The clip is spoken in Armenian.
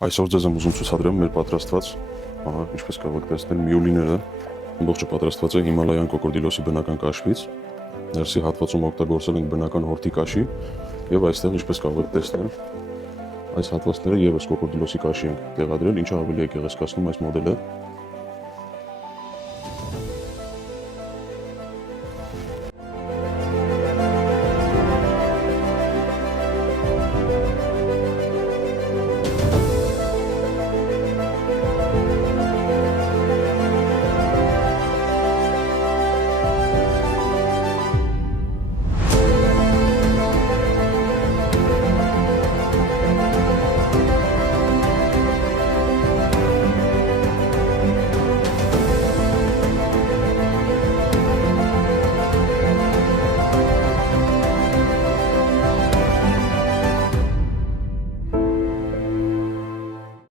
Այսօր ձեզ եմ ուզում ցուցադրեմ մեր պատրաստված, ահա ինչպես կարող եք տեսնել, մյուլիները, ամբողջը պատրաստված է Հիմալայան կոկորդիլոսի բնական կաշվից, ներսի հատվածում օգտագործել ենք բնական հորթի կաշի եւ այստեղ ինչպես կարող եք տեսնել, այս հատվածները եւս կոկորդիլոսի կաշի ենք տեղադրել, ինչը ավելի է գեղեցկացնում այս մոդելը։